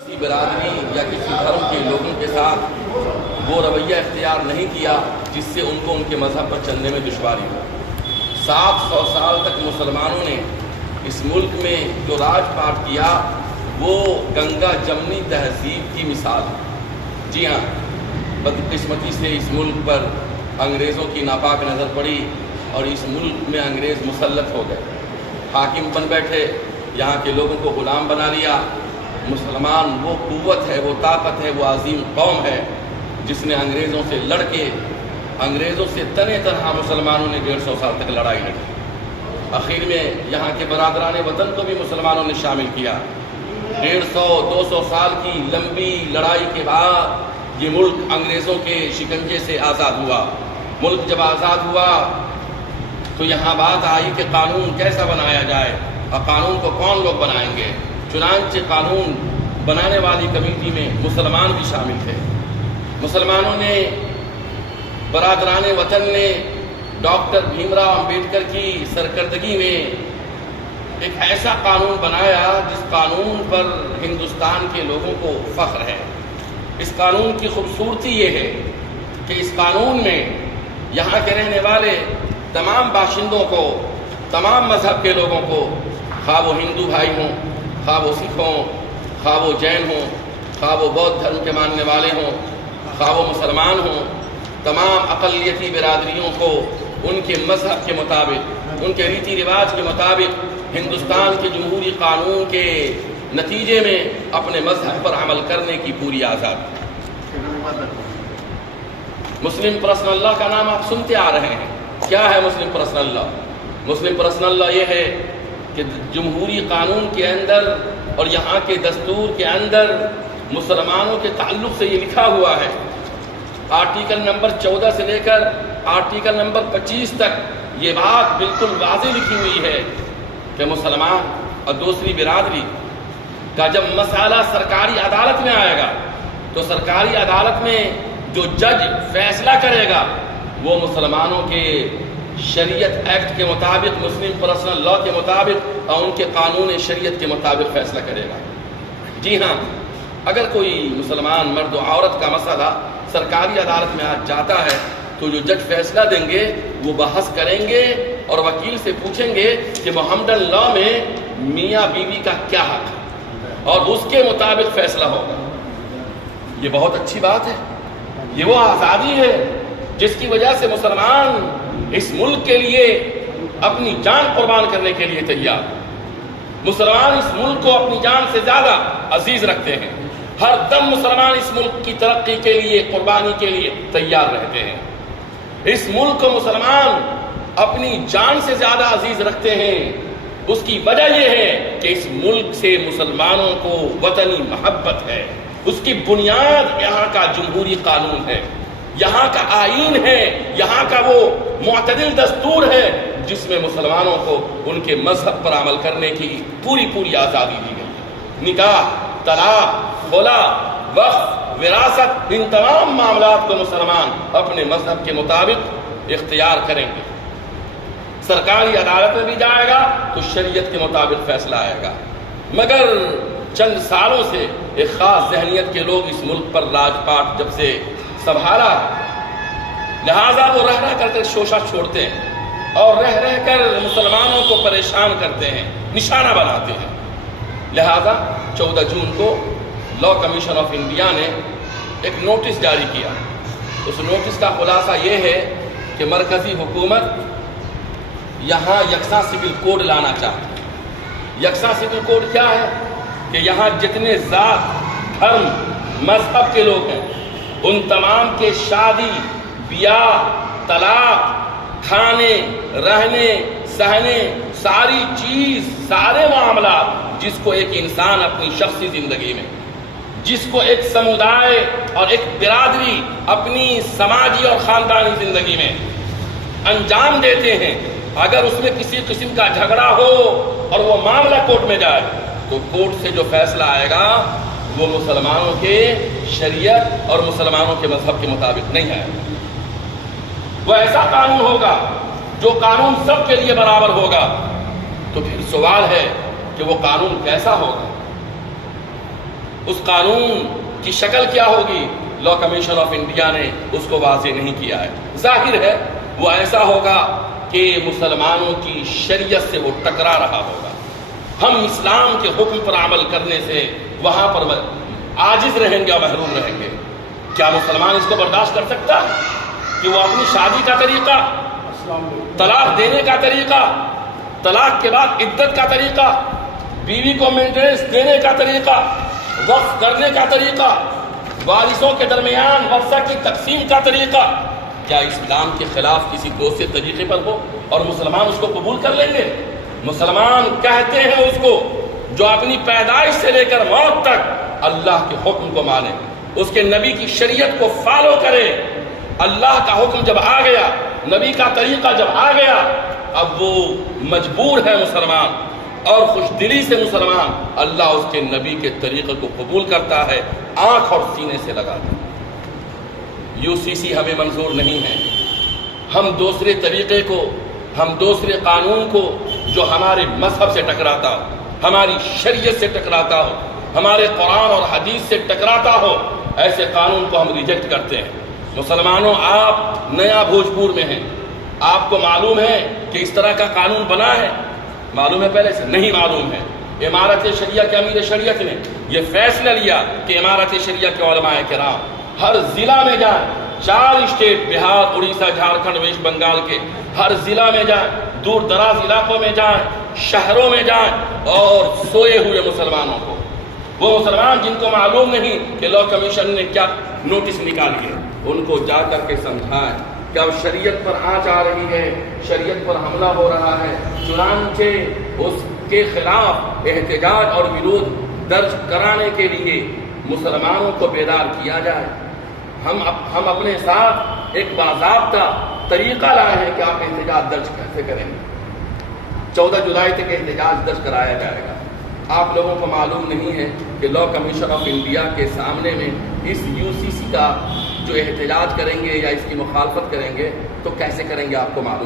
کسی برادری یا کسی دھرم کے لوگوں کے ساتھ وہ رویہ اختیار نہیں کیا جس سے ان کو ان کے مذہب پر چلنے میں دشواری ہو۔ 700 سال تک مسلمانوں نے اس ملک میں جو راج پاٹ کیا وہ گنگا جمنی تہذیب کی مثال ہے۔ جی ہاں، بدقسمتی سے اس ملک پر انگریزوں کی ناپاک نظر پڑی اور اس ملک میں انگریز مسلط ہو گئے، حاکم بن بیٹھے، یہاں کے لوگوں کو غلام بنا لیا۔ مسلمان وہ قوت ہے، وہ طاقت ہے، وہ عظیم قوم ہے جس نے انگریزوں سے لڑ کے انگریزوں سے تنے تنہا مسلمانوں نے 150 سال تک لڑائی لڑی۔ آخر میں یہاں کے برادران وطن کو بھی مسلمانوں نے شامل کیا۔ 150-200 سال کی لمبی لڑائی کے بعد یہ ملک انگریزوں کے شکنجے سے آزاد ہوا۔ ملک جب آزاد ہوا تو یہاں بات آئی کہ قانون کیسا بنایا جائے اور قانون کو کون لوگ بنائیں گے۔ چنانچہ قانون بنانے والی کمیٹی میں مسلمان بھی شامل تھے۔ مسلمانوں نے، برادران وطن نے ڈاکٹر بھیم راؤ امبیڈکر کی سرکردگی میں ایک ایسا قانون بنایا جس قانون پر ہندوستان کے لوگوں کو فخر ہے۔ اس قانون کی خوبصورتی یہ ہے کہ اس قانون میں یہاں کے رہنے والے تمام باشندوں کو، تمام مذہب کے لوگوں کو، خواہ وہ ہندو بھائی ہوں، خواہ وہ سکھ ہوں، خواہ وہ جین ہوں، خواہ وہ بودھ دھرم کے ماننے والے ہوں، خواہ وہ مسلمان ہوں، تمام اقلیتی برادریوں کو ان کے مذہب کے مطابق، ان کے ریتی رواج کے مطابق ہندوستان کے جمہوری قانون کے نتیجے میں اپنے مذہب پر عمل کرنے کی پوری آزادی۔ مسلم پرسنل لا کا نام آپ سنتے آ رہے ہیں۔ کیا ہے مسلم پرسنل لا؟ مسلم پرسنل لا یہ ہے کہ جمہوری قانون کے اندر اور یہاں کے دستور کے اندر مسلمانوں کے تعلق سے یہ لکھا ہوا ہے، آرٹیکل نمبر 14 سے لے کر آرٹیکل نمبر 25 تک یہ بات بالکل واضح لکھی ہوئی ہے کہ مسلمان اور دوسری برادری کا جب مسئلہ سرکاری عدالت میں آئے گا تو سرکاری عدالت میں جو جج فیصلہ کرے گا وہ مسلمانوں کے شریعت ایکٹ کے مطابق، مسلم پرسنل لا کے مطابق اور ان کے قانون شریعت کے مطابق فیصلہ کرے گا۔ جی ہاں، اگر کوئی مسلمان مرد و عورت کا مسئلہ سرکاری عدالت میں آج جاتا ہے تو جو جج فیصلہ دیں گے وہ بحث کریں گے اور وکیل سے پوچھیں گے کہ محمدن لا میں میاں بیوی کا کیا حق ہے اور اس کے مطابق فیصلہ ہوگا۔ یہ بہت اچھی بات ہے، یہ وہ آزادی ہے جس کی وجہ سے مسلمان اس ملک کے لیے اپنی جان قربان کرنے کے لیے تیار۔ مسلمان اس ملک کو اپنی جان سے زیادہ عزیز رکھتے ہیں۔ ہر دم مسلمان اس ملک کی ترقی کے لیے، قربانی کے لیے تیار رہتے ہیں۔ اس ملک کو مسلمان اپنی جان سے زیادہ عزیز رکھتے ہیں۔ اس کی وجہ یہ ہے کہ اس ملک سے مسلمانوں کو وطنی محبت ہے۔ اس کی بنیاد یہاں کا جمہوری قانون ہے، یہاں کا آئین ہے، یہاں کا وہ معتدل دستور ہے جس میں مسلمانوں کو ان کے مذہب پر عمل کرنے کی پوری آزادی دی گئی۔ نکاح، طلاق، خلا، وقف، وراثت، ان تمام معاملات کو مسلمان اپنے مذہب کے مطابق اختیار کریں گے۔ سرکاری عدالت میں بھی جائے گا تو شریعت کے مطابق فیصلہ آئے گا۔ مگر چند سالوں سے ایک خاص ذہنیت کے لوگ اس ملک پر راج پاٹ جب سے سنبھالا، لہذا وہ رہ کر شوشہ چھوڑتے ہیں اور رہ کر مسلمانوں کو پریشان کرتے ہیں، نشانہ بناتے ہیں۔ لہذا 14 جون کو لا کمیشن آف انڈیا نے ایک نوٹس جاری کیا۔ اس نوٹس کا خلاصہ یہ ہے کہ مرکزی حکومت یہاں یکساں سول کوڈ لانا چاہتی ہے۔ یکساں سول کوڈ کیا ہے؟ کہ یہاں جتنے ذات، دھرم، مذہب کے لوگ ہیں ان تمام کے شادی، بیاہ، طلاق، کھانے، رہنے، سہنے، ساری چیز، سارے معاملات جس کو ایک انسان اپنی شخصی زندگی میں، جس کو ایک سمودائے اور ایک برادری اپنی سماجی اور خاندانی زندگی میں انجام دیتے ہیں، اگر اس میں کسی قسم کا جھگڑا ہو اور وہ معاملہ کورٹ میں جائے تو کورٹ سے جو فیصلہ آئے گا وہ مسلمانوں کے شریعت اور مسلمانوں کے مذہب کے مطابق نہیں ہے۔ وہ ایسا قانون ہوگا جو قانون سب کے لیے برابر ہوگا۔ تو پھر سوال ہے کہ وہ قانون کیسا ہوگا؟ اس قانون کی شکل کیا ہوگی، لا کمیشن آف انڈیا نے اس کو واضح نہیں کیا ہے۔ ظاہر ہے وہ ایسا ہوگا کہ مسلمانوں کی شریعت سے وہ ٹکرا رہا ہوگا۔ ہم اسلام کے حکم پر عمل کرنے سے وہاں پر عاجز رہیں گے اور محروم رہیں گے۔ کیا مسلمان اس کو برداشت کر سکتا ہے کہ وہ اپنی شادی کا طریقہ، طلاق دینے کا طریقہ، طلاق کے بعد عدت کا طریقہ، بیوی کو مینٹیننس دینے کا طریقہ، وقف کرنے کا طریقہ، وارثوں کے درمیان ورثہ کی تقسیم کا طریقہ، کیا اسلام کے خلاف کسی دوسرے طریقے پر ہو اور مسلمان اس کو قبول کر لیں گے؟ مسلمان کہتے ہیں اس کو جو اپنی پیدائش سے لے کر موت تک اللہ کے حکم کو مانے، اس کے نبی کی شریعت کو فالو کرے۔ اللہ کا حکم جب آ گیا، نبی کا طریقہ جب آ گیا، اب وہ مجبور ہے مسلمان، اور خوش دلی سے مسلمان اللہ اس کے نبی کے طریقے کو قبول کرتا ہے، آنکھ اور سینے سے لگاتا ہے۔ UCC ہمیں منظور نہیں ہے۔ ہم دوسرے طریقے کو، ہم دوسرے قانون کو جو ہمارے مذہب سے ٹکراتا ہو، ہماری شریعت سے ٹکراتا ہو، ہمارے قرآن اور حدیث سے ٹکراتا ہو، ایسے قانون کو ہم ریجیکٹ کرتے ہیں۔ مسلمانوں، آپ نیا بھوجپور میں ہیں، آپ کو معلوم ہے کہ اس طرح کا قانون بنا ہے؟ معلوم ہے پہلے سے؟ نہیں معلوم ہے۔ امارت شریعہ کے امیر شریعت نے یہ فیصلہ لیا کہ امارت شریعہ کے علماء کرام ہر ضلع میں جائیں، 4 اسٹیٹ بہار، اڑیسہ، جھارکھنڈ، ویسٹ بنگال کے ہر ضلع میں جائیں، دور دراز علاقوں میں جائیں، شہروں میں جائیں، اور سوئے ہوئے مسلمانوں کو، وہ مسلمان جن کو معلوم نہیں کہ لا کمیشن نے کیا نوٹس نکالی ہے، ان کو جا کر کے سمجھائیں کہ اب شریعت پر آنچ آ رہی ہے، شریعت پر حملہ ہو رہا ہے، چنانچہ اس کے خلاف احتجاج اور ورود درج کرانے کے لیے مسلمانوں کو بیدار کیا جائے۔ ہم اپنے ساتھ ایک باضابطہ طریقہ لائے ہیں کہ آپ احتجاج درج کیسے کریں گے۔ 14 جولائی تک احتجاج درج کرایا جائے گا۔ آپ لوگوں کو معلوم نہیں ہے کہ لا کمیشن آف انڈیا کے سامنے میں اس UCC کا جو احتجاج کریں گے یا اس کی مخالفت کریں گے تو کیسے کریں گے، آپ کو معلوم